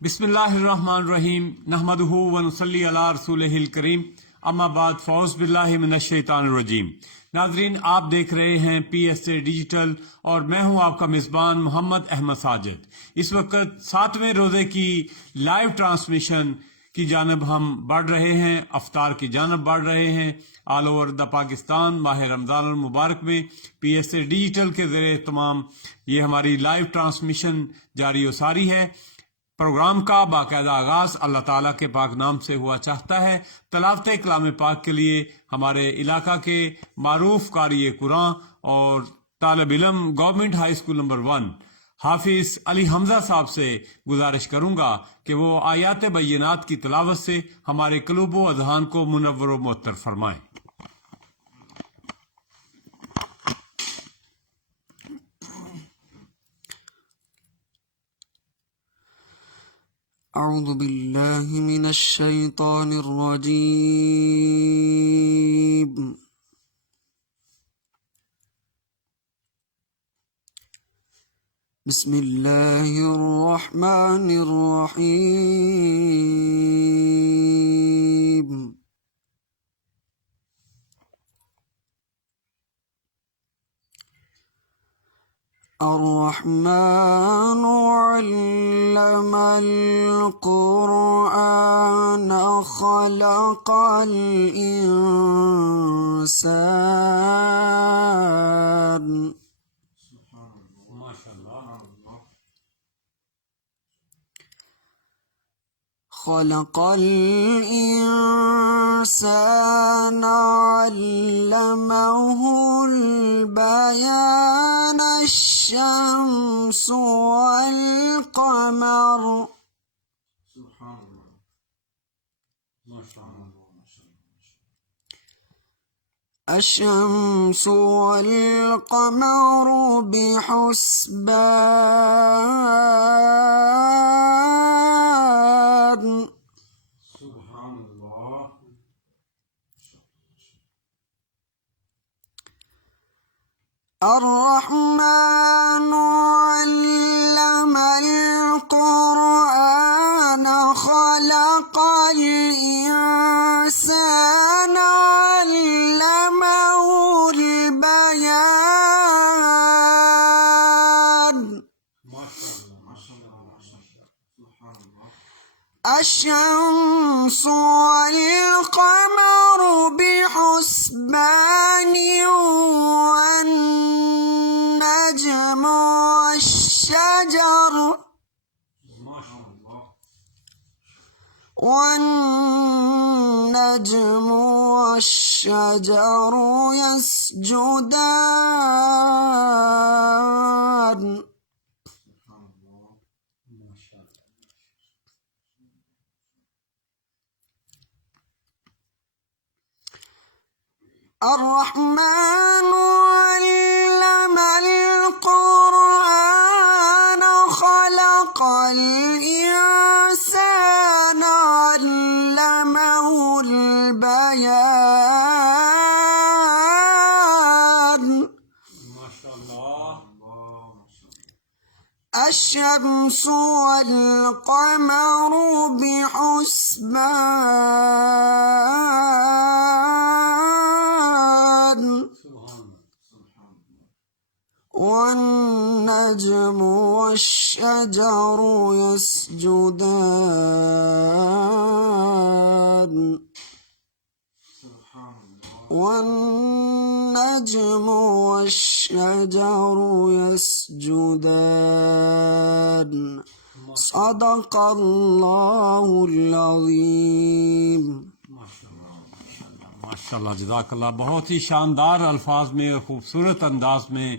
بسم اللہ الرحمن الرحیم نحمدہ ونصلی علی رسولہ الکریم اما بعد فاعوذ باللہ من الشیطان الرجیم۔ ناظرین، آپ دیکھ رہے ہیں پی ایس اے ڈیجیٹل اور میں ہوں آپ کا میزبان محمد احمد ساجد۔ اس وقت 7ویں روزے کی لائیو ٹرانسمیشن کی جانب ہم بڑھ رہے ہیں، افطار کی جانب بڑھ رہے ہیں۔ آل اوور دا پاکستان ماہ رمضان المبارک میں پی ایس اے ڈیجیٹل کے زیر اہتمام یہ ہماری لائیو ٹرانسمیشن جاری و ساری ہے۔ پروگرام کا باقاعدہ آغاز اللہ تعالیٰ کے پاک نام سے ہوا چاہتا ہے۔ تلاوت کلام پاک کے لیے ہمارے علاقہ کے معروف قاری قرآن اور طالب علم گورنمنٹ ہائی اسکول نمبر 1 حافظ علی حمزہ صاحب سے گزارش کروں گا کہ وہ آیات بینات کی تلاوت سے ہمارے قلوب و اذہان کو منور و معطر فرمائیں۔ اعوذ باللہ من الشیطان الرجیم۔ بسم اللہ الرحمن الرحیم۔ الرحمن علم القرآن خلق الإنسان خلق الإنسان علمه البيان الشمس والقمر الشمس والقمر بحسبان الرحمن علم القرآن خلق الإنسان علمه البيان الشمس والقمر بحسبان والنجم والشجر يسجدان الرحمن علم القرآن خلق الإنسان علمه البيان الشمس والقمر بحسبان والنجم والشجر يسجدان والنجم والشجر يسجدان صدق اللہ العظیم۔ ماشاءاللہ، جزاک اللہ۔ بہت ہی شاندار الفاظ میں اور خوبصورت انداز میں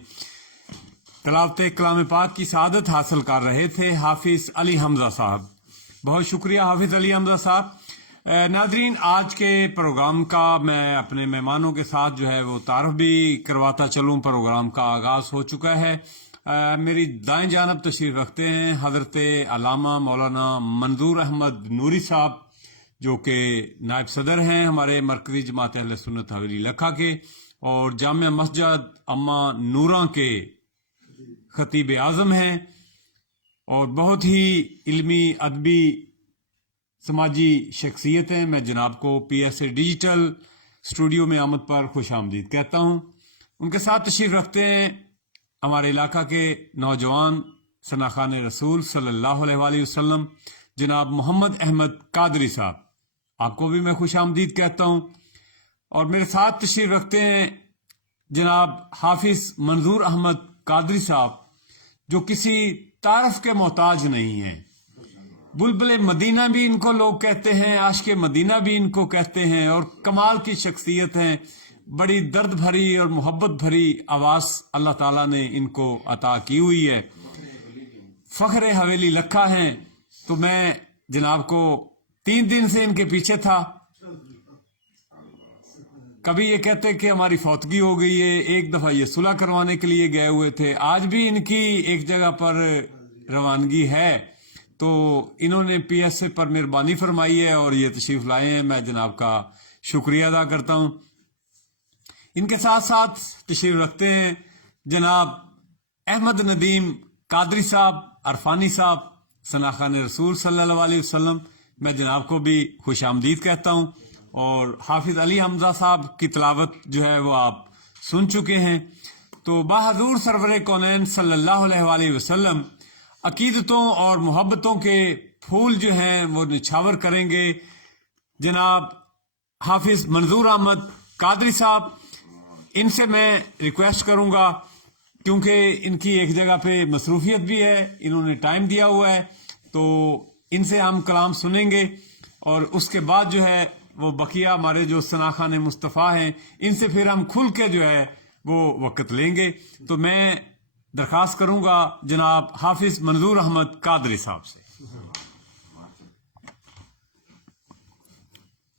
تلاوت کلام پاک کی سعادت حاصل کر رہے تھے حافظ علی حمزہ صاحب۔ بہت شکریہ حافظ علی حمزہ صاحب۔ ناظرین، آج کے پروگرام کا میں اپنے مہمانوں کے ساتھ جو ہے وہ تعارف بھی کرواتا چلوں۔ پروگرام کا آغاز ہو چکا ہے۔ میری دائیں جانب تشریف رکھتے ہیں حضرت علامہ مولانا منظور احمد نوری صاحب، جو کہ نائب صدر ہیں ہمارے مرکزی جماعت اہل سنت حویلی لکھا کے، اور جامع مسجد اما نوراں کے خطیب اعظم ہیں۔ اور بہت ہی علمی ادبی سماجی شخصیت ہیں. میں جناب کو PSA ڈیجیٹل اسٹوڈیو میں آمد پر خوش آمدید کہتا ہوں. ان کے ساتھ تشریف رکھتے ہیں ہمارے علاقہ کے نوجوان ثناخان رسول صلی اللہ علیہ وآلہ وسلم جناب محمد احمد قادری صاحب. آپ کو بھی میں خوش آمدید کہتا ہوں. اور میرے ساتھ تشریف رکھتے ہیں جناب حافظ منظور احمد قادری صاحب جو کسی تعارف کے محتاج نہیں ہیں. بلبل مدینہ بھی ان کو لوگ کہتے ہیں, عاشق مدینہ بھی ان کو کہتے ہیں, اور کمال کی شخصیت ہیں. بڑی درد بھری اور محبت بھری آواز اللہ تعالیٰ نے ان کو عطا کی ہوئی ہے. فخر حویلی لکھا ہیں. تو میں جناب کو 3 دن سے ان کے پیچھے تھا. کبھی یہ کہتے کہ ہماری فوتگی ہو گئی ہے, ایک دفعہ یہ صلح کروانے کے لیے گئے ہوئے تھے. آج بھی ان کی ایک جگہ پر روانگی ہے, تو انہوں نے PSA پر مہربانی فرمائی ہے اور یہ تشریف لائے ہیں. میں جناب کا شکریہ ادا کرتا ہوں. ان کے ساتھ ساتھ تشریف رکھتے ہیں جناب احمد ندیم قادری صاحب عرفانی صاحب ثناخان رسول صلی اللہ علیہ وسلم. میں جناب کو بھی خوش آمدید کہتا ہوں. اور حافظ علی حمزہ صاحب کی تلاوت جو ہے وہ آپ سن چکے ہیں. تو بحضور سرور کونین صلی اللہ علیہ وآلہ وسلم عقیدتوں اور محبتوں کے پھول جو ہیں وہ نچھاور کریں گے جناب حافظ منظور احمد قادری صاحب. ان سے میں ریکویسٹ کروں گا, کیونکہ ان کی ایک جگہ پہ مصروفیت بھی ہے, انہوں نے ٹائم دیا ہوا ہے, تو ان سے ہم کلام سنیں گے. اور اس کے بعد جو ہے وہ بقیہ ہمارے جو ثناخان مصطفیٰ ہیں ان سے پھر ہم کھل کے جو ہے وہ وقت لیں گے. تو میں درخواست کروں گا جناب حافظ منظور احمد قادری صاحب سے.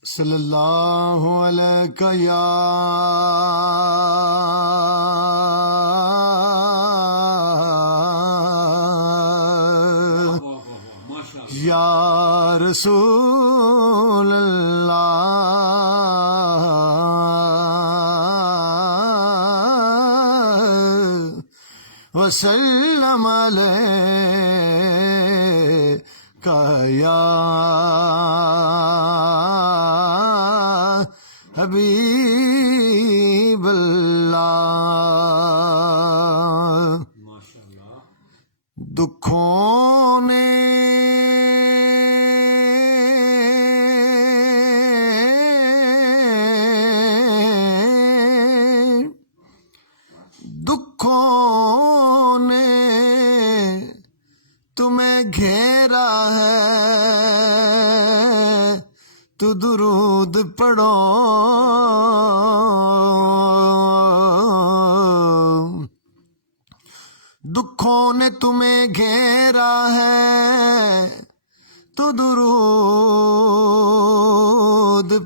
صلی اللہ علیہ یا رسول اللہ وسلم علیکہ یا حبیب اللہ. دکھوں نے تمہیں گھیرا ہے, تو درود پڑھو. دکھوں نے تمہیں گھیرا ہے, تو درود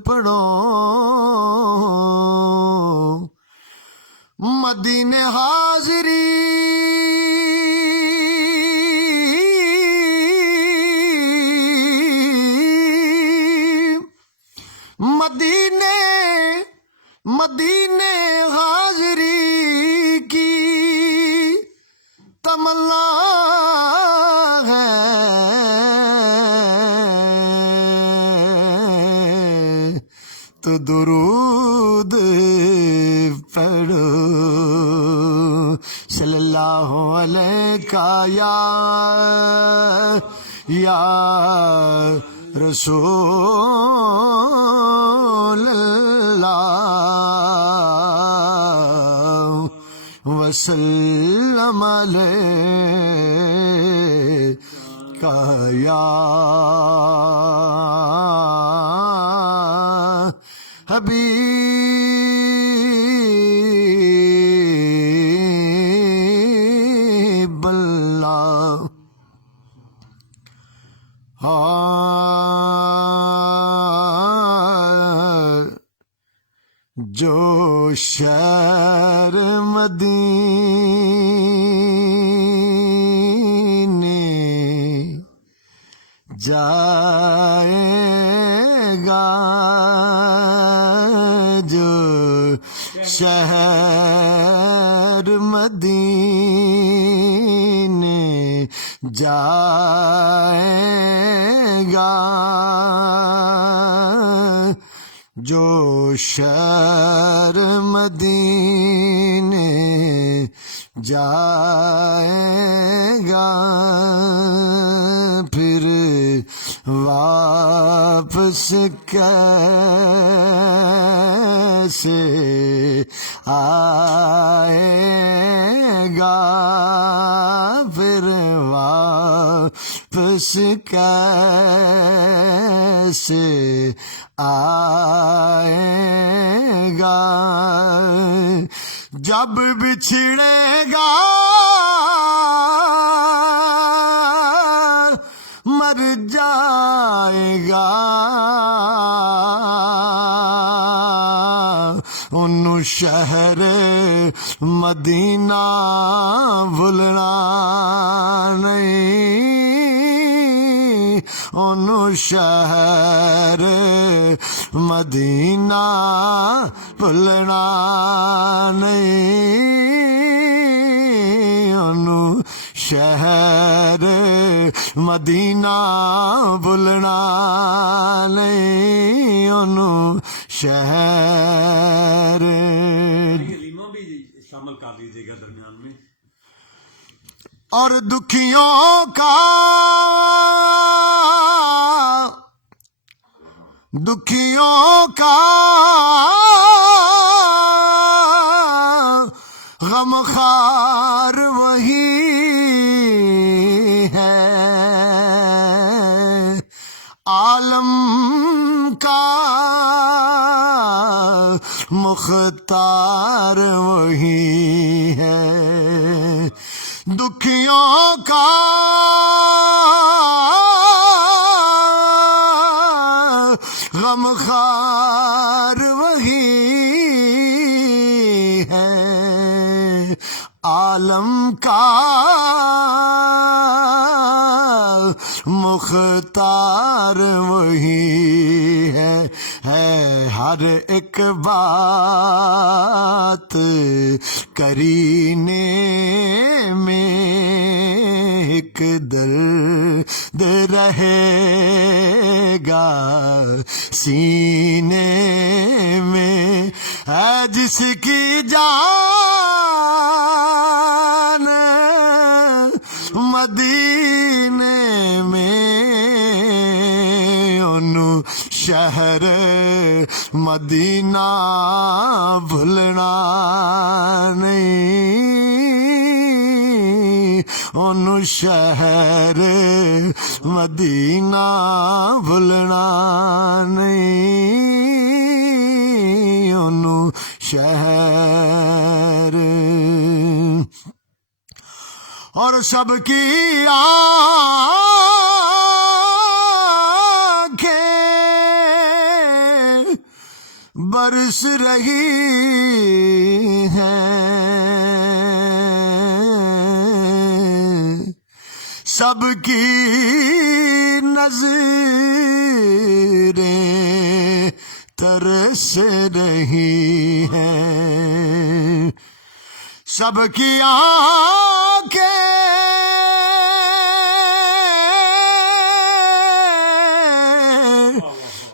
پڑھو. مدینے حاضری مدینے حاضری کی تمنا ہے, تو درود پڑھو. صلی اللہ علیہ یا رسول اللہ وسلم علیکہ یا حبیب اللہ. جو شہر مدینے جائے گا, جو شہر مدینے جائے گا جو شہر مدینے جائے گا پھر واپس کیسے آئے گا پھر واپس کیسے آئے گا جب بچھڑے گا مر جائے گا انو شہر مدینہ بھولنا نہیں انو شہر مدینہ بھولنا نہیں انو شہر مدینہ بھولنا نہیں انو شہر کلمہ بھی شامل کر لیجیے گا درمیان میں. اور دکھیوں کا غم خار وہی ہے عالم کا مختار وہی ہے دکھیوں کا غم خار وہی ہے عالم کا مختار وہی ہے ہر ایک بات کرینے میں ایک درد رہے گا سینے میں ہے جس کی جان مدینے میں انو شہر مدینہ بھولنا نہیں انو شہر مدینہ بھولنا نہیں انو شہر اور سب کی آنکھیں برس رہی ہیں سب کی نظریں ترس رہی ہیں سب کی آنکھیں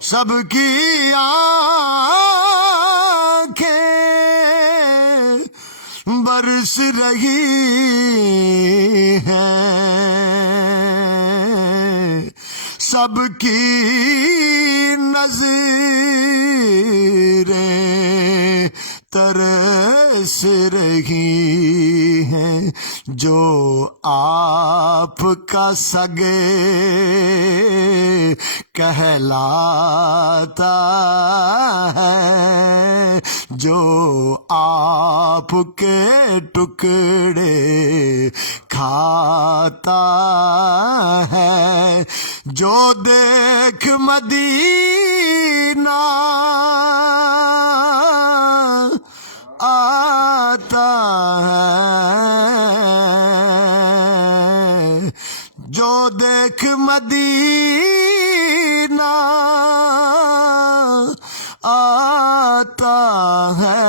سب کی آنکھیں برس رہی ہیں سب کی نظریں ترس رہی ہیں جو آپ کا سگے کہلاتا ہے جو آپ کے ٹکڑے کھاتا ہے جو دیکھ مدینہ آتا ہے جو دیکھ مدینہ آتا ہے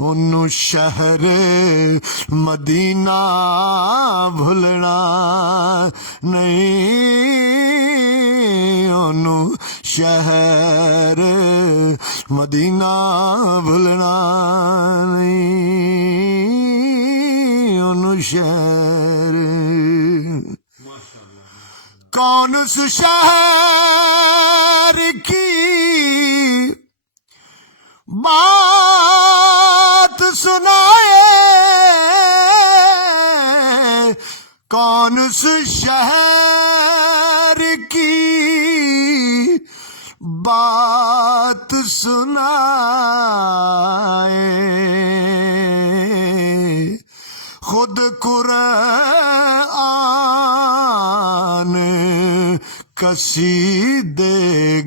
انو ਉਹਨੂੰ ਸ਼ਹਿਰ ਮਦੀਨਾ ਭੁੱਲਣਾ ਨਹੀਂ, ਉਹਨੂੰ ਸ਼ਹਿਰ ਮਦੀਨਾ ਭੁੱਲਣਾ ਨਹੀਂ, ਉਹਨੂੰ ਸ਼ਹਿਰ। کون اس شہر کی بات سنائے، کون اس شہر کی بات سنائے، خود قرآن قصیدے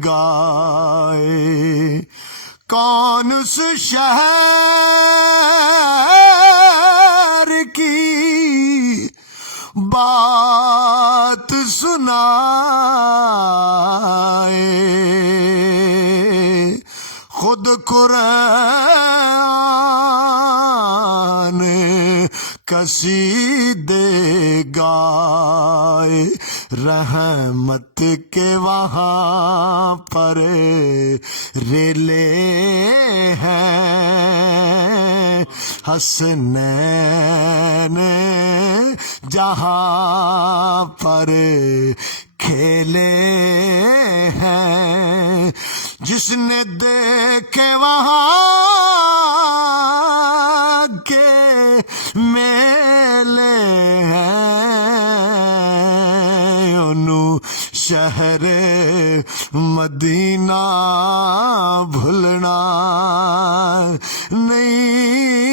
گائے، کون اس شہر کی بات سنائے، خود قرآن قصیدے گائے، رحمت کے وہاں پر ریلے ہیں، حسنین جہاں پر کھیلے ہیں، جس نے دیکھے وہاں کے میلے ہیں، انہوں شہر مدینہ بھولنا نہیں،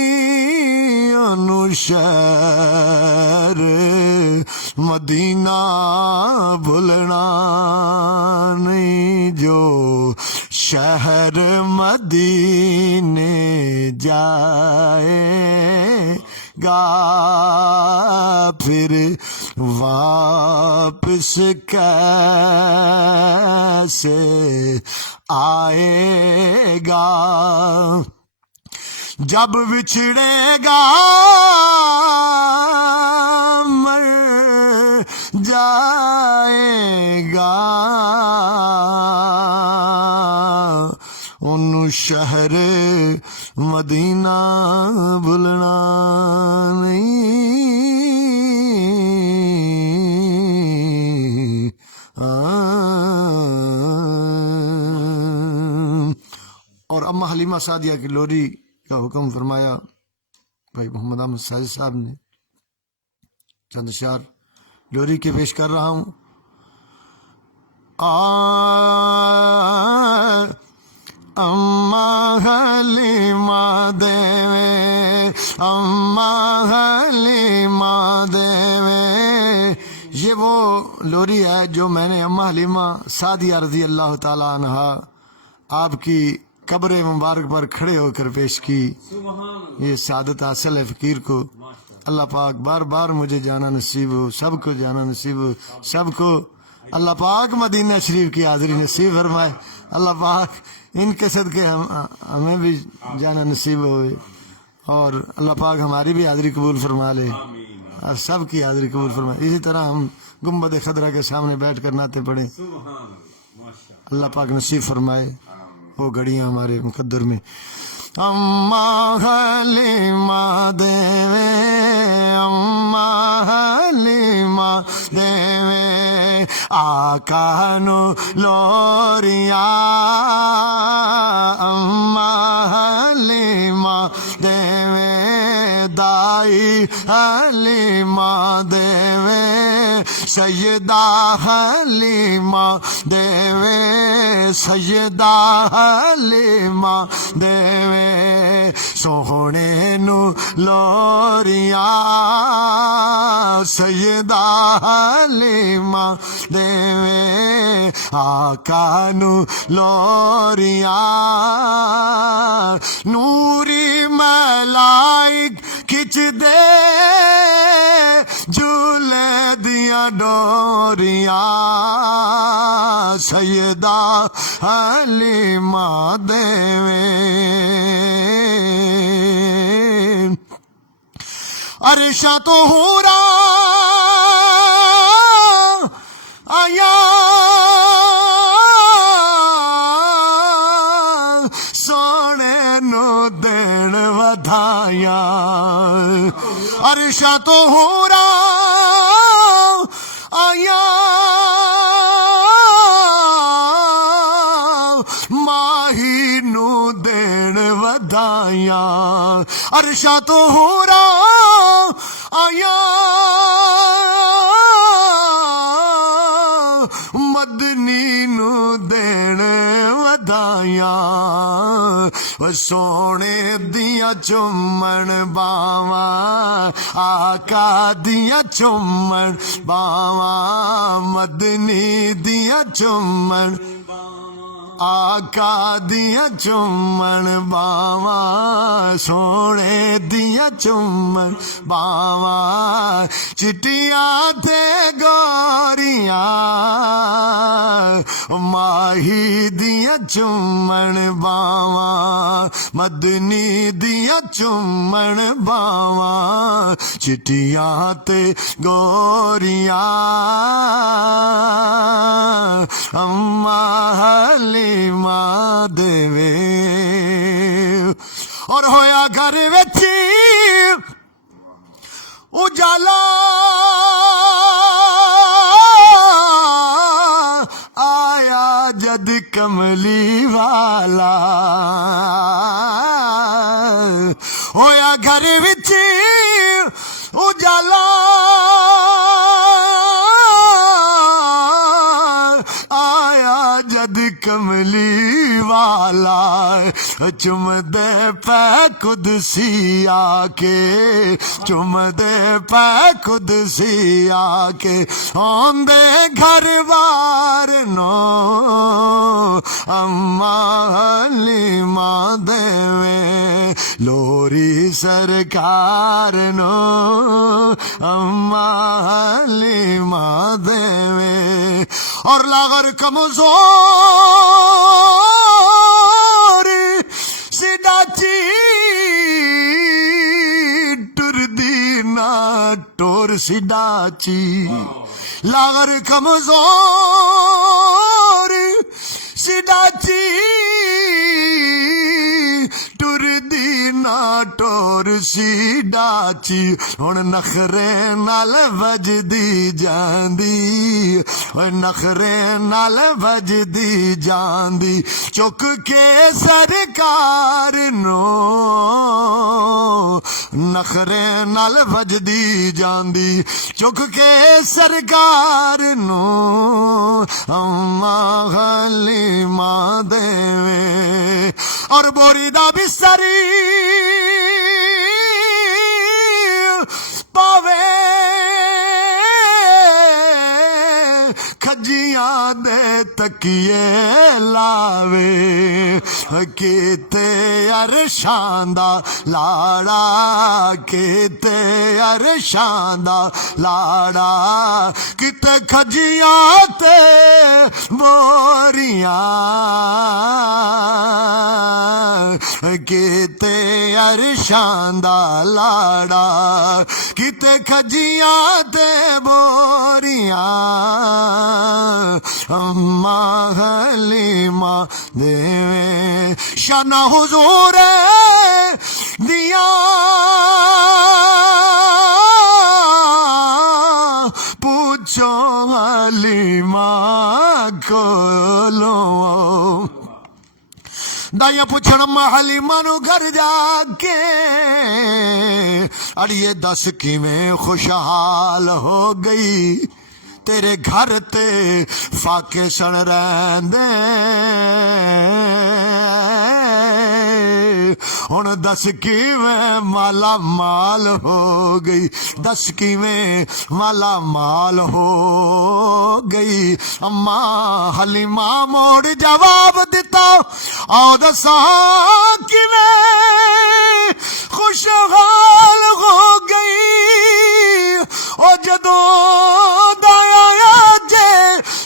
انہوں شہر مدینہ بھولنا نہیں، جو شہر مدینے جائے گا پھر واپس کیسے آئے گا، جب بچھڑے گا مر جائے گا، ان شہر مدینہ بھولنا نہیں۔ اور اما حلیمہ سعدیہ کی لوری کا حکم فرمایا بھائی محمد احمد ساجد صاحب نے، چند اشعار لوری کے پیش کر رہا ہوں۔ اما حلیمہ دیوے، اما حلیمہ دیوے، یہ وہ لوری ہے جو میں نے اما حلیمہ سعدیہ رضی اللہ تعالی عنہ آپ کی قبر مبارک پر کھڑے ہو کر پیش کی۔ یہ سعادت حاصل ہے فقیر کو، اللہ پاک بار بار مجھے جانا نصیب ہو، سب کو جانا نصیب ہو، سب کو اللہ پاک مدینہ شریف کی حاضری نصیب فرمائے، اللہ پاک ان کے صدقے ہمیں بھی جانا نصیب ہوئے، اور اللہ پاک ہماری بھی حاضری قبول فرما لے اور سب کی حاضری قبول فرمائے۔ اسی طرح ہم گنبد خضرا کے سامنے بیٹھ کر نعتیں پڑھیں، اللہ پاک نصیب فرمائے وہ گھڑیاں ہمارے مقدر میں۔ اما حلیمہ دیوے، اما حلیمہ دیوے، آقا نو لوریاں، اما حلیمہ دیوے، دائی حلیمہ دیوے، سیدہ حلیمہ دیوے، سیدہ حلیمہ دیوے، سوہنے نو لوریاں، سیدہ حلیمہ دیوے، آقا نو لوریاں، نوری ملائک کھچ دے جھولے دیا ڈوریاں، سیدہ حلیمہ دیوے، عرشاں تو ہورا آیا سونے نو دین ودھایا عرشاں تو ہورا آیا ماہی نو دین ودھایا عرشاں تو ہورا آیا مدنی نو دین ودھایا سونے دیاں چومن باواں آقا دیاں چومن باواں مدنی دیاں چومن آقا دیاں چومن باواں سونے دیاں چومن باواں چٹیاں تے گوریاں ماہی دیاں چومن باواں مدنی دیاں چومن باواں چٹیاں تے گوریاں اماں حلیمہ دیوے اور ہویا گھر وچ اجالا آیا جد کملی والا ہویا گھر وچ اجالا آیا جد کملی والا چم دے پہ قدسی آ کے چم دے پہ قدسی آ کے آندے گھر بار نو اماں حلیمہ دیوے لوری سرکار نو اماں حلیمہ دیوے اور لاغر کمزور سڈاچی ٹر دینا ٹور سڈاچی لاغر کمزور سڈاچی ٹر دینا ٹور سڈاچی ہن نخرے نال وجدی جاندی نخرے نال وجدی جاندی چک کے سرکار نو نخرے نال وجدی جاندی چک کے سرکار نو اماں حلیمہ دیوے اور بوری دا بستری پاوے کھجیاں دے تکیے لاوے کیتے عرشاں دا لاڑا کیتے عرشاں دا لاڑا کتے کھجیاں تے بوریاں کیتے عرشاں دا لاڑا کتے کھجیاں تے بوریاں اماں حلیمہ دیوے شان حضور دیا پوچھو حلیمہ کولو دائیاں پوچھن اماں حلیمہ نو گھر جا کے اڑیے دس کیویں خوشحال ہو گئی تیرے گھر تے فاقے سن رہندے ہن دس کیویں مالا مال ہو گئی دس کیویں مالا مال ہو گئی اماں حلیمہ موڑ جواب دتا آؤ دساں کیویں خوشحال ہو گئی او جدوں دایا جے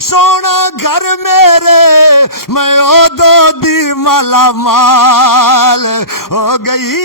سونا گھر میرے میں او دی مالا مال ہو گئی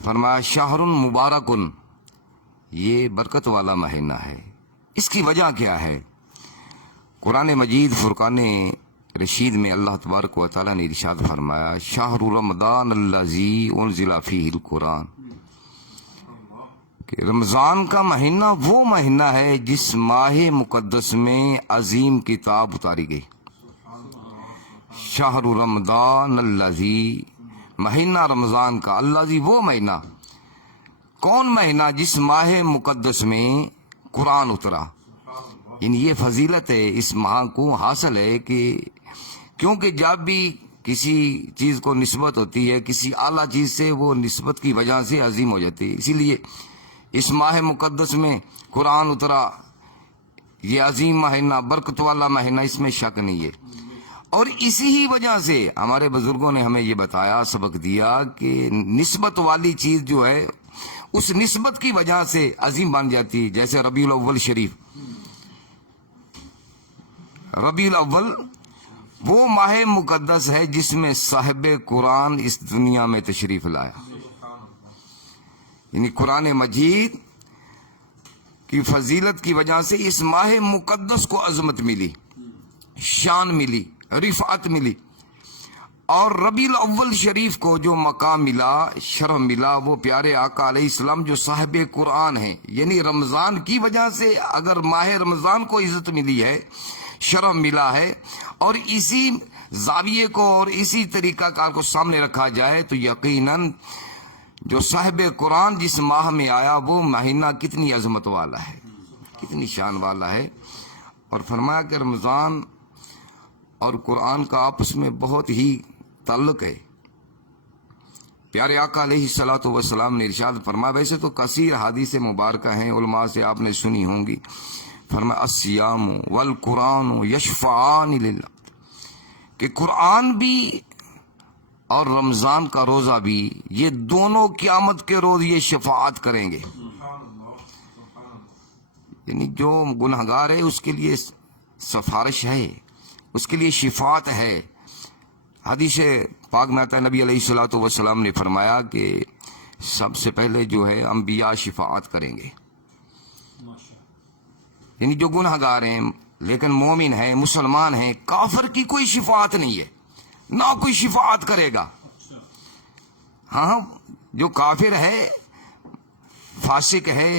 فرمایا شہر مبارکن، یہ برکت والا مہینہ ہے۔ اس کی وجہ کیا ہے؟ قرآن مجید فرقان رشید میں اللہ تبارک و تعالیٰ نے ارشاد فرمایا شہر رمضان الذی انزل فیہ القرآن، کہ رمضان کا مہینہ وہ مہینہ ہے جس ماہ مقدس میں عظیم کتاب اتاری گئی۔ شہر رمضان الذی، مہینہ رمضان کا، الذی وہ مہینہ، کون مہینہ؟ جس ماہ مقدس میں قرآن اترا۔ یعنی یہ فضیلت ہے اس ماہ کو حاصل ہے کہ کیونکہ جب بھی کسی چیز کو نسبت ہوتی ہے کسی اعلیٰ چیز سے، وہ نسبت کی وجہ سے عظیم ہو جاتی ہے۔ اسی لیے اس ماہ مقدس میں قرآن اترا، یہ عظیم مہینہ، برکت والا مہینہ، اس میں شک نہیں ہے۔ اور اسی ہی وجہ سے ہمارے بزرگوں نے ہمیں یہ بتایا، سبق دیا کہ نسبت والی چیز جو ہے اس نسبت کی وجہ سے عظیم بن جاتی ہے۔ جیسے ربیع الاول شریف، ربیع الاول وہ ماہ مقدس ہے جس میں صاحب قرآن اس دنیا میں تشریف لایا۔ یعنی قرآن مجید کی فضیلت کی وجہ سے اس ماہ مقدس کو عظمت ملی، شان ملی، رفعت ملی۔ اور ربیع الاول شریف کو جو مقام ملا، شرف ملا، وہ پیارے آقا علیہ السلام جو صاحب قرآن ہیں، یعنی رمضان کی وجہ سے اگر ماہ رمضان کو عزت ملی ہے، شرف ملا ہے، اور اسی زاویے کو اور اسی طریقہ کار کو سامنے رکھا جائے تو یقیناً جو صاحب قرآن جس ماہ میں آیا وہ مہینہ کتنی عظمت والا ہے، کتنی شان والا ہے۔ اور فرمایا کہ رمضان اور قرآن کا آپس میں بہت ہی تعلق ہے۔ پیارے آقا علیہ الصلوۃ والسلام نے ارشاد فرمایا، ویسے تو کثیر حدیث مبارکہ ہیں، علماء سے آپ نے سنی ہوں گی، فرمایا الصیام والقرآن یشفعان للہ، کہ قرآن بھی اور رمضان کا روزہ بھی، یہ دونوں قیامت کے روز یہ شفاعت کریں گے۔ یعنی جو گنہگار ہے اس کے لیے سفارش ہے، اس کے لیے شفاعت ہے۔ حدیث پاک میں آتا ہے، نبی علیہ الصلوۃ والسلام نے فرمایا کہ سب سے پہلے جو ہے انبیاء شفاعت کریں گے۔ یعنی جو گنہگار ہیں لیکن مومن ہیں، مسلمان ہیں، کافر کی کوئی شفاعت نہیں ہے، نہ کوئی شفاعت کرے گا۔ ہاں، جو کافر ہے، فاسق ہے،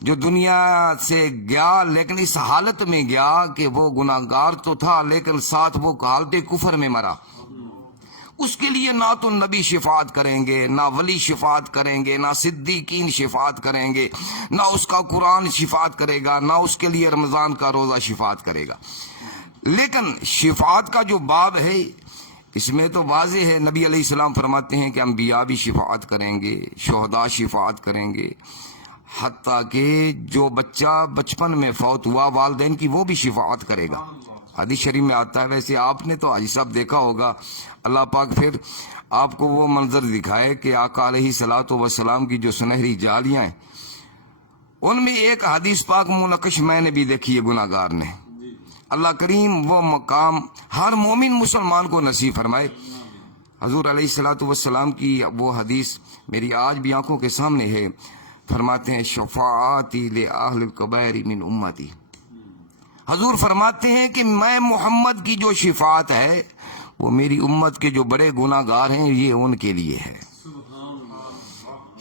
جو دنیا سے گیا لیکن اس حالت میں گیا کہ وہ گناہگار تو تھا لیکن ساتھ وہ حالت کفر میں مرا، اس کے لیے نہ تو نبی شفاعت کریں گے، نہ ولی شفاعت کریں گے، نہ صدیقین شفاعت کریں گے، نہ اس کا قرآن شفاعت کرے گا، نہ اس کے لیے رمضان کا روزہ شفاعت کرے گا۔ لیکن شفاعت کا جو باب ہے اس میں تو واضح ہے، نبی علیہ السلام فرماتے ہیں کہ انبیاء بھی شفاعت کریں گے، شہداء شفاعت کریں گے، حتیٰ کہ جو بچہ بچپن میں فوت ہوا والدین کی، وہ بھی شفاعت کرے گا۔ حدیث شریف میں آتا ہے۔ ویسے آپ نے تو حاجی صاحب دیکھا ہوگا، اللہ پاک پھر آپ کو وہ منظر دکھائے کہ آقا علیہ الصلوۃ والسلام کی جو سنہری جالیاں ہیں ان میں ایک حدیث پاک منعکس میں نے بھی دیکھی ہے گناہگار نے۔ اللہ کریم وہ مقام ہر مومن مسلمان کو نصیب فرمائے۔ حضور علیہ الصلوۃ والسلام کی وہ حدیث میری آج بھی آنکھوں کے سامنے ہے، فرماتے ہیں شفاعتی لأہل الکبائر من امتی، حضور فرماتے ہیں کہ میں محمد کی جو شفاعت ہے وہ میری امت کے جو بڑے گناہگار ہیں یہ ان کے لیے ہے۔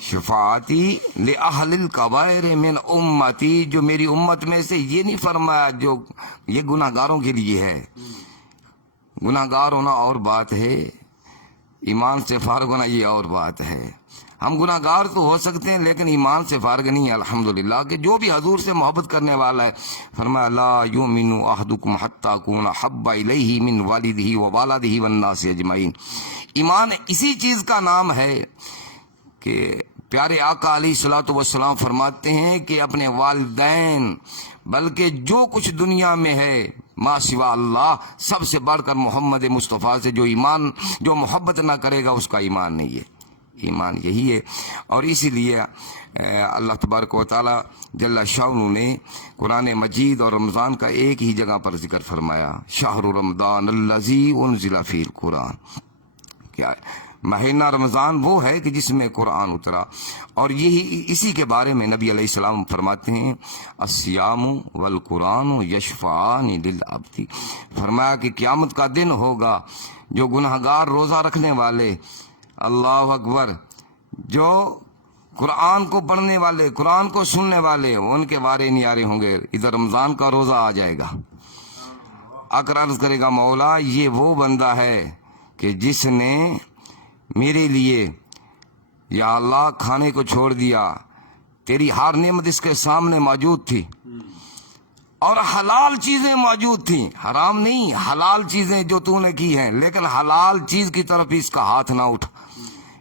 شفاعتی لأہل الکبائر من امتی، جو میری امت میں سے، یہ نہیں فرمایا جو یہ گناہگاروں کے لیے ہے۔ گناہگار ہونا اور بات ہے، ایمان سے فارغ ہونا یہ اور بات ہے۔ ہم گناہگار تو ہو سکتے ہیں لیکن ایمان سے فارغ نہیں ہے، الحمدللہ، کہ جو بھی حضور سے محبت کرنے والا ہے، فرمایا لا یؤمن احدکم حتی اکون احب الیہ من والدہ ووالدہ والناس اجمعین۔ ایمان اسی چیز کا نام ہے کہ پیارے آقا علیہ الصلوۃ والسلام فرماتے ہیں کہ اپنے والدین بلکہ جو کچھ دنیا میں ہے ما سوا اللہ، سب سے بڑھ کر محمد مصطفیٰ سے جو ایمان، جو محبت نہ کرے گا اس کا ایمان نہیں ہے۔ ایمان یہی ہے، اور اسی لیے اللہ تبارک و تعالی جل شانہ نے قرآن مجید اور رمضان کا ایک ہی جگہ پر ذکر فرمایا، شہر رمضان الذی انزل فیہ القرآن۔ کیا مہینہ رمضان وہ ہے کہ جس میں قرآن اترا، اور یہی اسی کے بارے میں نبی علیہ السلام فرماتے ہیں الصیام والقرآن یشفعان للعبد، فرمایا کہ قیامت کا دن ہوگا جو گنہگار روزہ رکھنے والے، اللہ اکبر، جو قرآن کو پڑھنے والے، قرآن کو سننے والے، ان کے وارے نیارے ہوں گے۔ ادھر رمضان کا روزہ آ جائے گا، آکر عرض کرے گا مولا یہ وہ بندہ ہے کہ جس نے میرے لیے یا اللہ کھانے کو چھوڑ دیا، تیری ہر نعمت اس کے سامنے موجود تھی اور حلال چیزیں موجود تھیں، حرام نہیں، حلال چیزیں جو تو نے کی ہیں، لیکن حلال چیز کی طرف اس کا ہاتھ نہ اٹھا۔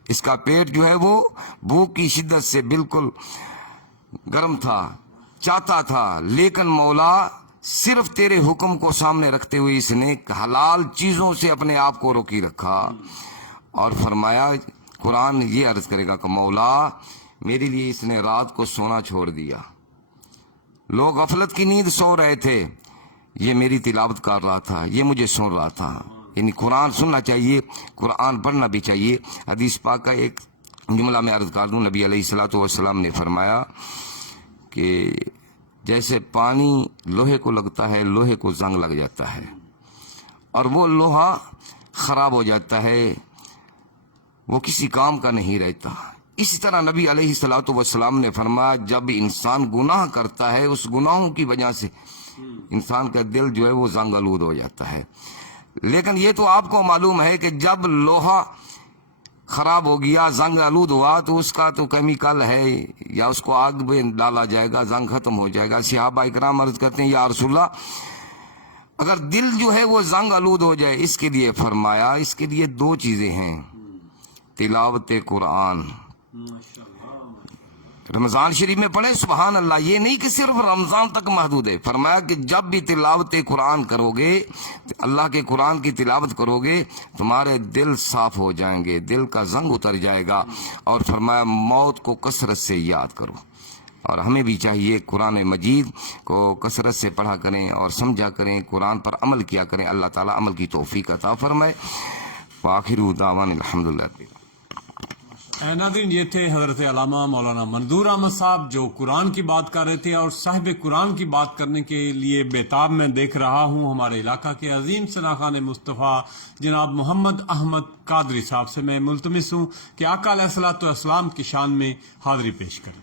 اس کا پیٹ جو ہے وہ بھوک کی شدت سے بالکل گرم تھا، چاہتا تھا، لیکن مولا صرف تیرے حکم کو سامنے رکھتے ہوئے اس نے حلال چیزوں سے اپنے آپ کو روکی رکھا، اور فرمایا قرآن یہ عرض کرے گا کہ مولا میرے لیے اس نے رات کو سونا چھوڑ دیا، لوگ غفلت کی نیند سو رہے تھے، یہ میری تلاوت کر رہا تھا، یہ مجھے سن رہا تھا۔ یعنی قرآن سننا چاہیے، قرآن پڑھنا بھی چاہیے۔ حدیث پاک کا ایک جملہ میں عرض کر دوں، نبی علیہ الصلوۃ والسلام نے فرمایا کہ جیسے پانی لوہے کو لگتا ہے، لوہے کو زنگ لگ جاتا ہے اور وہ لوہا خراب ہو جاتا ہے، وہ کسی کام کا نہیں رہتا، اسی طرح نبی علیہ الصلوۃ والسلام نے فرمایا جب انسان گناہ کرتا ہے، اس گناہوں کی وجہ سے انسان کا دل جو ہے وہ زنگ آلود ہو جاتا ہے۔ لیکن یہ تو آپ کو معلوم ہے کہ جب لوہا خراب ہو گیا، زنگ آلود ہوا، تو اس کا تو کیمیکل ہے، یا اس کو آگ میں ڈالا جائے گا، زنگ ختم ہو جائے گا۔ صحابہ اکرام عرض کرتے ہیں یا رسول اللہ اگر دل جو ہے وہ زنگ آلود ہو جائے، اس کے لیے فرمایا اس کے لیے دو چیزیں ہیں، تلاوت قرآن۔ رمضان شریف میں پڑھے سبحان اللہ، یہ نہیں کہ صرف رمضان تک محدود ہے، فرمایا کہ جب بھی تلاوت قرآن کرو گے، اللہ کے قرآن کی تلاوت کرو گے، تمہارے دل صاف ہو جائیں گے، دل کا زنگ اتر جائے گا، اور فرمایا موت کو کثرت سے یاد کرو۔ اور ہمیں بھی چاہیے قرآن مجید کو کثرت سے پڑھا کریں اور سمجھا کریں، قرآن پر عمل کیا کریں، اللہ تعالیٰ عمل کی توفیق عطا فرمائے۔ وآخر دعوانا الحمدللہ۔ ناظرین، یہ تھے حضرت علامہ مولانا منظور احمد صاحب جو قرآن کی بات کر رہے تھے، اور صاحب قرآن کی بات کرنے کے لیے بیتاب میں دیکھ رہا ہوں ہمارے علاقہ کے عظیم شناخان مصطفیٰ جناب محمد احمد قادری صاحب سے میں ملتمس ہوں کہ آقا علیہ الصلوۃ والسلام کی شان میں حاضری پیش کریں۔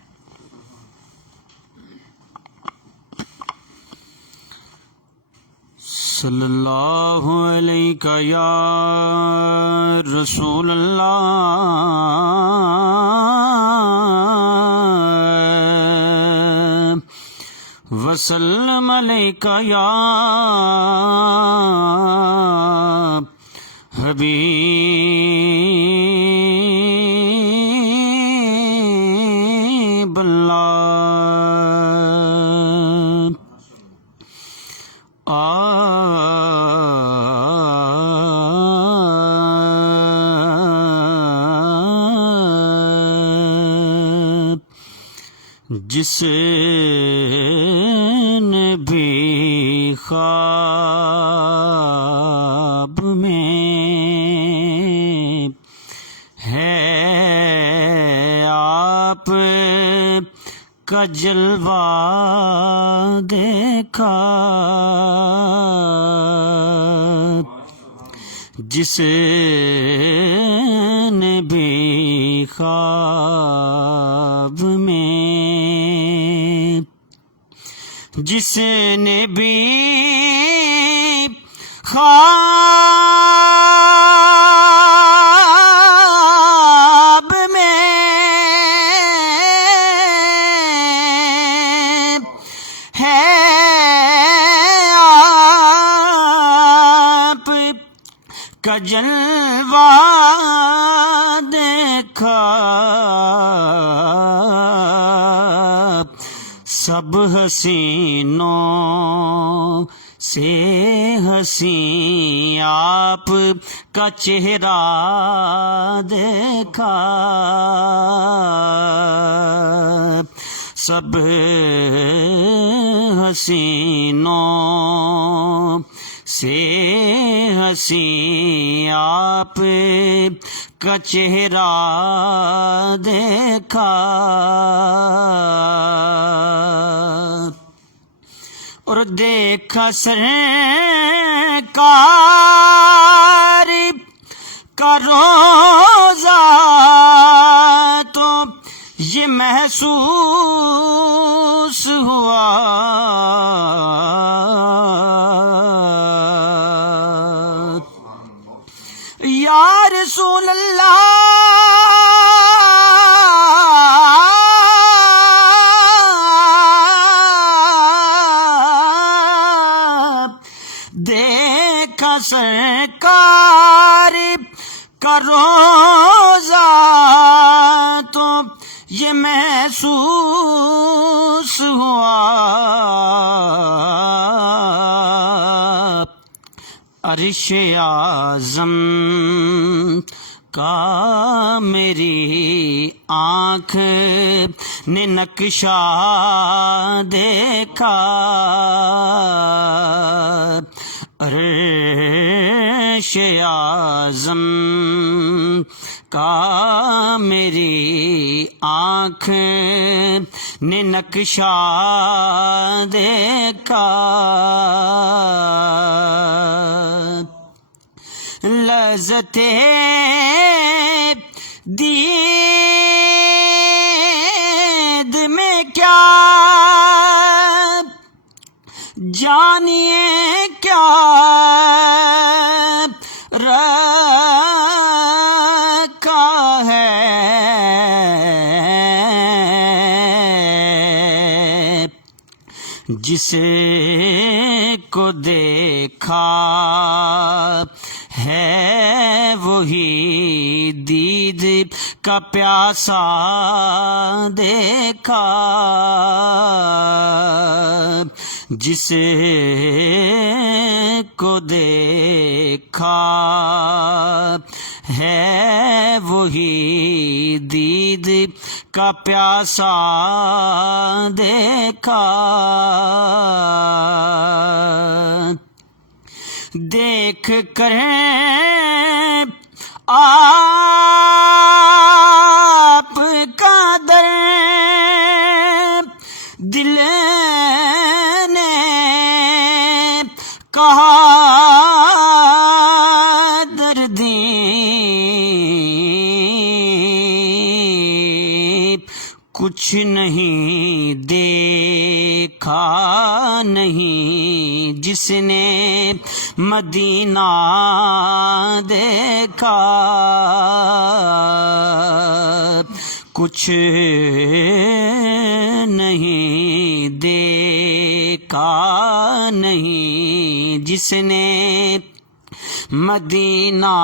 صلی اللہ علیہ یا رسول اللہ وسلم علیہ یا حبیب اللہ۔ جس نے بھی خواب میں ہے آپ کا جلوہ دیکھا، جس نے بھی خواب میں، جس نے بھی خواب میں ہے آپ کا جلوہ دیکھا، سب حسینوں سے حسین آپ کا چہرہ دیکھا، سب حسینوں سے حسین آپ کا چہرہ دیکھا اور دیکھا سرکار کا روزہ تو یہ محسوس ہوا یا رسول اللہ دیکھا سرکار کا روزہ تو یہ محسوس ہوا عرش اعظم کا میری آنکھ نے نقشہ دیکھا عرش اعظم کا میری آنکھ نے نقشہ دیکھا لذت دید میں کیا جانیے کیا رکھا ہے جسے کو دیکھا ہے وہی دید کا پیاسا دیکھا جسے کو دیکھا ہے وہی دید کا پیاسا دیکھا دیکھ کر آپ کا در دل نے کہا دردی کچھ نہیں دیکھا نہیں جس نے مدینہ دیکھا کچھ نہیں دیکھا نہیں جس نے مدینہ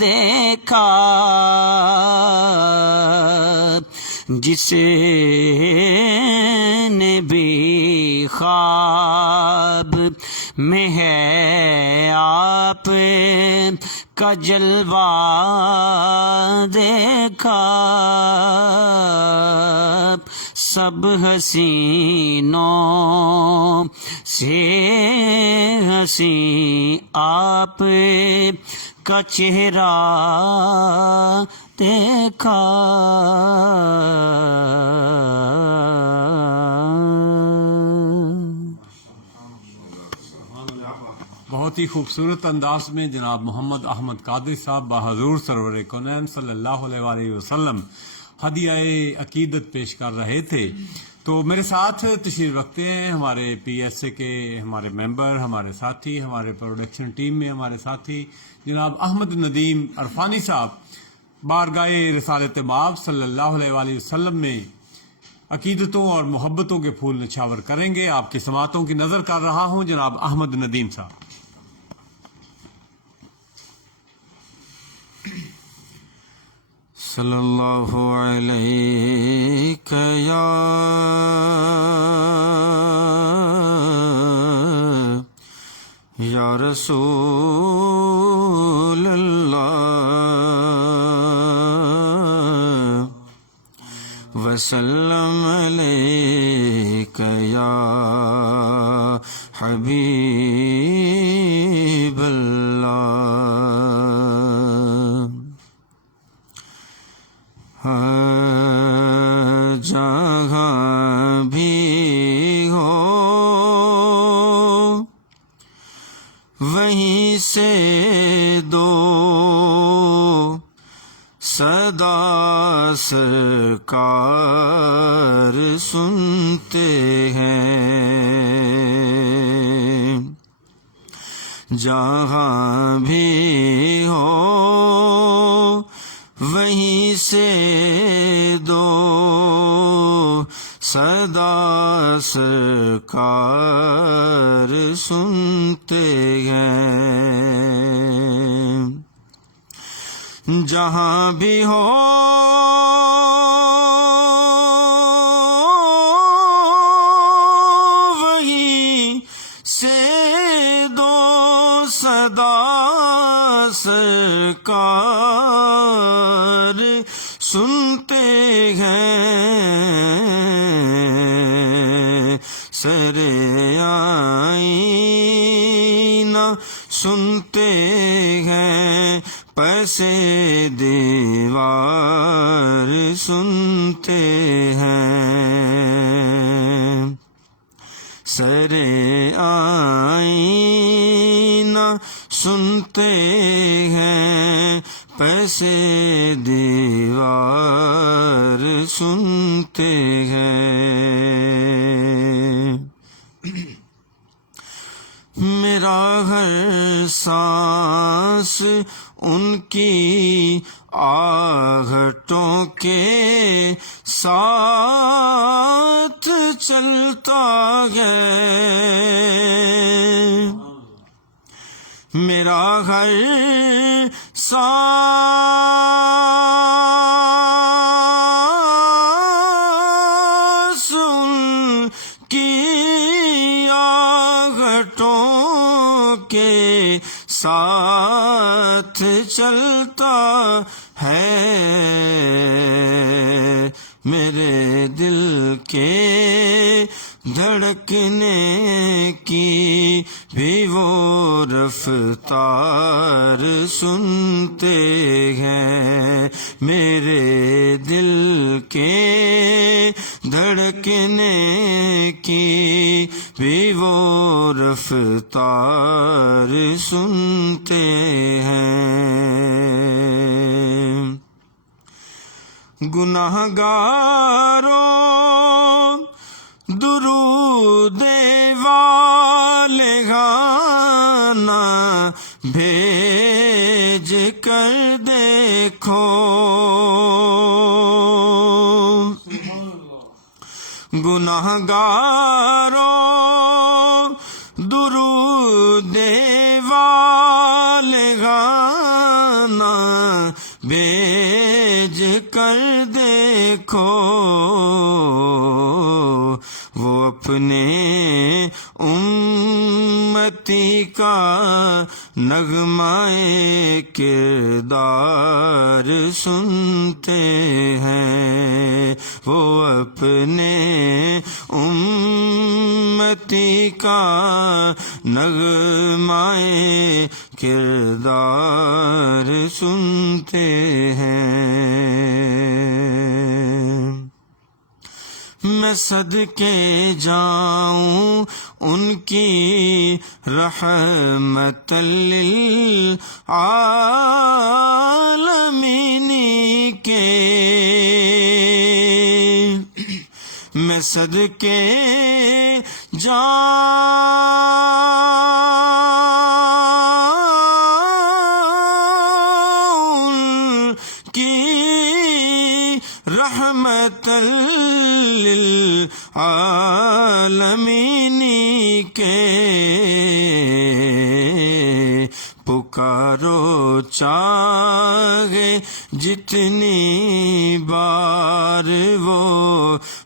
دیکھا جسے نے بھی خواب میں ہے آپ کا جلوہ دیکھا سب حسینوں سے حسین آپ کا چہرہ دیکھا بہت ہی خوبصورت انداز میں جناب محمد احمد قادری صاحب بحضور سرور کونین صلی اللہ علیہ وآلہ وسلم ہدیہ عقیدت پیش کر رہے تھے. تو میرے ساتھ تشریف رکھتے ہیں ہمارے پی ایس اے کے ہمارے ممبر، ہمارے ساتھی، ہمارے پروڈکشن ٹیم میں ہمارے ساتھی جناب احمد ندیم عرفانی صاحب بارگاہ رسالت مآب صلی اللہ علیہ وآلہ وسلم میں عقیدتوں اور محبتوں کے پھول نچھاور کریں گے. آپ کی سماعتوں کی نظر کر رہا ہوں جناب احمد ندیم صاحب. صلی اللہ علیہ یا رسول اللہ وسلم علیک یا حبیب اللہ. وہیں سے دو صدا سرکار سنتے ہیں، جہاں بھی ہو وہیں سے دو صدا سرکار سنتے ہیں، جہاں بھی ہو وہیں سے دو صدا سرکار سنتے ہیں، سر آئینہ سنتے ہیں، پس دیوار سنتے ہیں، سر آئینہ سنتے ہیں، پس دیوار سنتے ہیں، میرا ہر سانس ان کی آہٹوں کے ساتھ چلتا ہے، میرا ہر سانس ان کی آہٹوں کے ساتھ چلتا ہے، میرے دل کے دھڑکنے کی بھی وہ رفتار سنتے ہیں، میرے دل کے دھڑکنے کی بھی وہ رفتار سنتے ہیں، گناہگاروں درود والگانا بھیج کر دیکھو، گناہگاروں درود والگانا بھیج کر دیکھو، وہ اپنے امتی کا نغمۂ کردار سنتے ہیں، وہ اپنے امتی کا نغمۂ کردار سنتے ہیں، میں صدقے جاؤں ان کی رحمت للعالمین کے، میں صدقے جاؤں ان کی رحمت للعالمین کے، پکارو چاہے جتنی بار وہ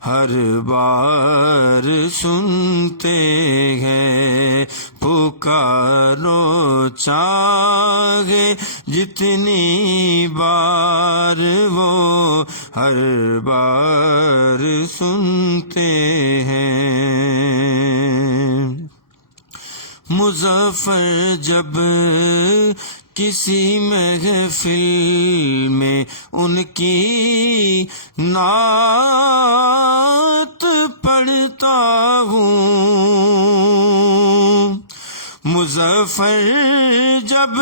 ہر بار سنتے ہیں، پکارو چاہے جتنی بار وہ ہر بار سنتے ہیں، مظفر جب کسی محفل میں ان کی نعت پڑھتا ہوں، مظفر جب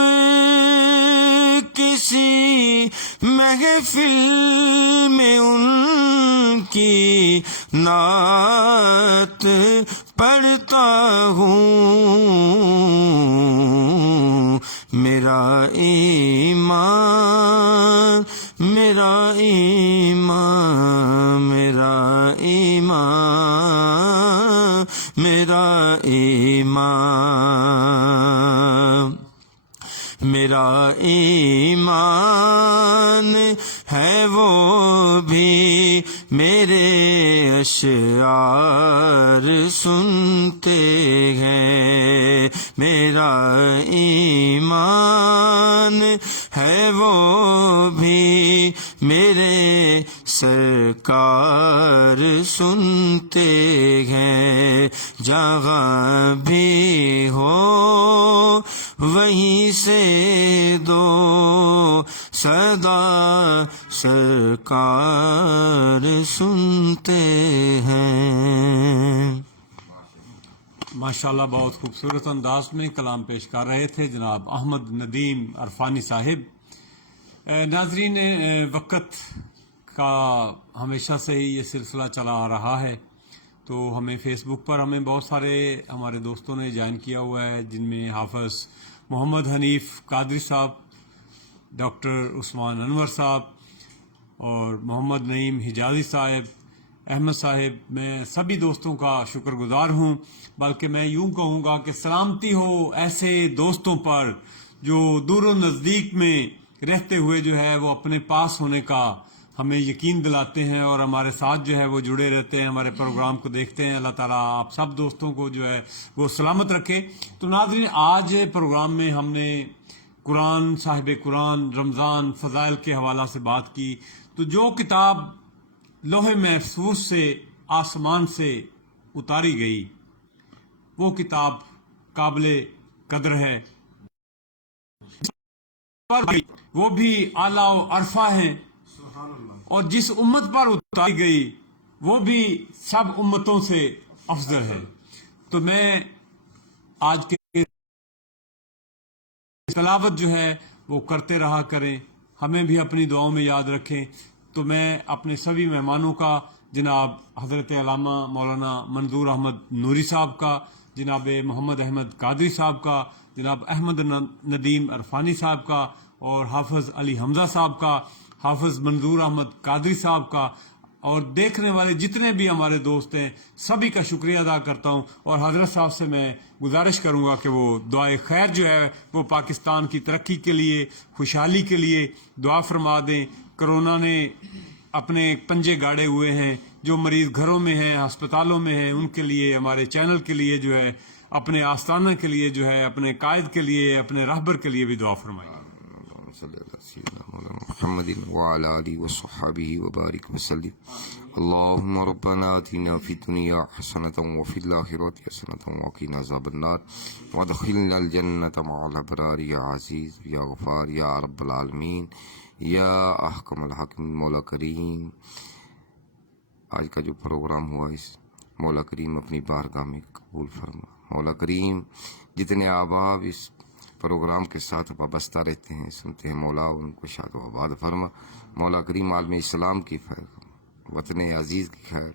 کسی محفل میں ان کی نعت پڑھتا ہوں، میرا ایمان میرا ایمان میرا ایمان میرا ایمان میرا ایمان ہے وہ بھی میرے اشعار سنتے ہیں، میرا ایمان ہے وہ بھی میرے سرکار سنتے ہیں، جہاں بھی ہو وہیں سے دو صدا سرکار سنتے ہیں۔ ماشاءاللہ بہت خوبصورت انداز میں کلام پیش کر رہے تھے جناب احمد ندیم عرفانی صاحب۔ ناظرین، وقت کا ہمیشہ سے ہی یہ سلسلہ چلا آ رہا ہے، تو ہمیں فیس بک پر ہمیں بہت سارے ہمارے دوستوں نے جوائن کیا ہوا ہے، جن میں حافظ محمد حنیف قادری صاحب، ڈاکٹر عثمان انور صاحب اور محمد نعیم حجازی صاحب، احمد صاحب۔ میں سبھی دوستوں کا شکر گزار ہوں، بلکہ میں یوں کہوں گا کہ سلامتی ہو ایسے دوستوں پر جو دور و نزدیک میں رہتے ہوئے جو ہے وہ اپنے پاس ہونے کا ہمیں یقین دلاتے ہیں اور ہمارے ساتھ جو ہے وہ جڑے رہتے ہیں، ہمارے پروگرام کو دیکھتے ہیں۔ اللہ تعالیٰ آپ سب دوستوں کو جو ہے وہ سلامت رکھے۔ تو ناظرین، آج پروگرام میں ہم نے قرآن، صاحب قرآن، رمضان، فضائل کے حوالہ سے بات کی۔ تو جو کتاب لوح محفوظ سے آسمان سے اتاری گئی وہ کتاب قابل قدر ہے، وہ بھی اعلیٰ و عرفہ ہیں، اور جس امت پر اتاری گئی وہ بھی سب امتوں سے افضل ہے۔ تو میں آج کے تلاوت جو ہے وہ کرتے رہا کریں، ہمیں بھی اپنی دعاؤں میں یاد رکھیں۔ تو میں اپنے سبھی مہمانوں کا، جناب حضرت علامہ مولانا منظور احمد نوری صاحب کا، جناب محمد احمد قادری صاحب کا، جناب احمد ندیم عرفانی صاحب کا، اور حافظ علی حمزہ صاحب کا، حافظ منظور احمد قادری صاحب کا، اور دیکھنے والے جتنے بھی ہمارے دوست ہیں سبھی کا شکریہ ادا کرتا ہوں۔ اور حضرت صاحب سے میں گزارش کروں گا کہ وہ دعائے خیر جو ہے وہ پاکستان کی ترقی کے لیے، خوشحالی کے لیے دعا فرما دیں۔ کرونا نے اپنے پنجے گاڑے ہوئے ہیں، جو مریض گھروں میں ہیں، ہسپتالوں میں ہیں، ان کے لیے، ہمارے چینل کے لیے جو ہے، اپنے آستانہ کے لیے جو ہے، اپنے قائد کے لیے، اپنے رہبر کے لیے بھی دعا فرمائیں۔ محمد وعلى آله وصحبه وبارك وسلم۔ اللهم ربنا آتنا في الدنيا حسنة وفي الآخرة حسنة وقنا عذاب النار وادخلنا الجنة مع الأبرار يا عزيز يا غفار يا رب العالمين یا احکم الحاکمین۔ مولا کریم، آج کا جو پروگرام ہوا اس مولا کریم اپنی بارگاہ میں قبول فرما۔ مولا کریم، جتنے احباب اس پروگرام کے ساتھ وابستہ رہتے ہیں، سنتے ہیں، مولا ان کو شاد و آباد فرما۔ مولا کریم، عالم اسلام کی خیر، وطن عزیز کی خیر،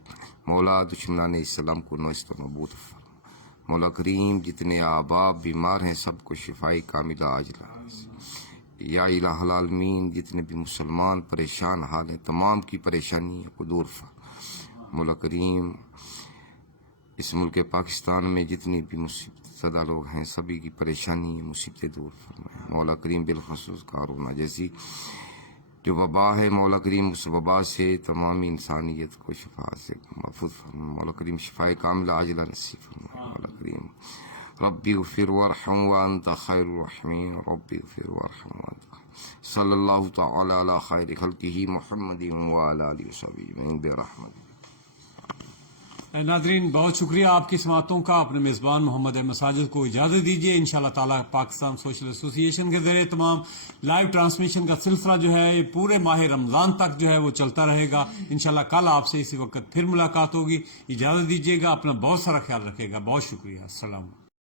مولا دشمنان اسلام کو نیست و نابود فرما۔ مولا کریم، جتنے احباب بیمار ہیں سب کو شفائی کاملہ عاجلہ یا الہ العالمین، جتنے بھی مسلمان پریشان حال ہیں تمام کی پریشانیوں کو دور فرما۔ مولا کریم، اس ملک پاکستان میں جتنی بھی مصیبت زدہ لوگ ہیں سبھی کی پریشانی مصیبتیں دور فرمائے۔ مولا کریم، بالخصوص کرونا جیسی جو وبا ہے، مولا کریم اس وبا سے تمامی انسانیت کو شفا سے محفوظ فرما۔ مولا کریم، شفا کاملہ عاجلہ نصیب فرما۔ مولا کریم، ربی اغفر وارحم وانت خیر الراحمین، ربی اغفر وارحم وانت صلی اللہ تعالی علی خیر خلقہ محمد وعلی آلہ وصحبہ اجمعین برحمتہ۔ ناظرین، بہت شکریہ آپ کی سماعتوں کا۔ اپنے میزبان محمد احمد ساجد کو اجازت دیجیے۔ انشاءاللہ تعالیٰ پاکستان سوشل ایسوسی ایشن کے ذریعے تمام لائیو ٹرانسمیشن کا سلسلہ جو ہے یہ پورے ماہ رمضان تک جو ہے وہ چلتا رہے گا۔ انشاءاللہ کل آپ سے اسی وقت پھر ملاقات ہوگی۔ اجازت دیجیے گا، اپنا بہت سارا خیال رکھے گا۔ بہت شکریہ، السلام علیکم۔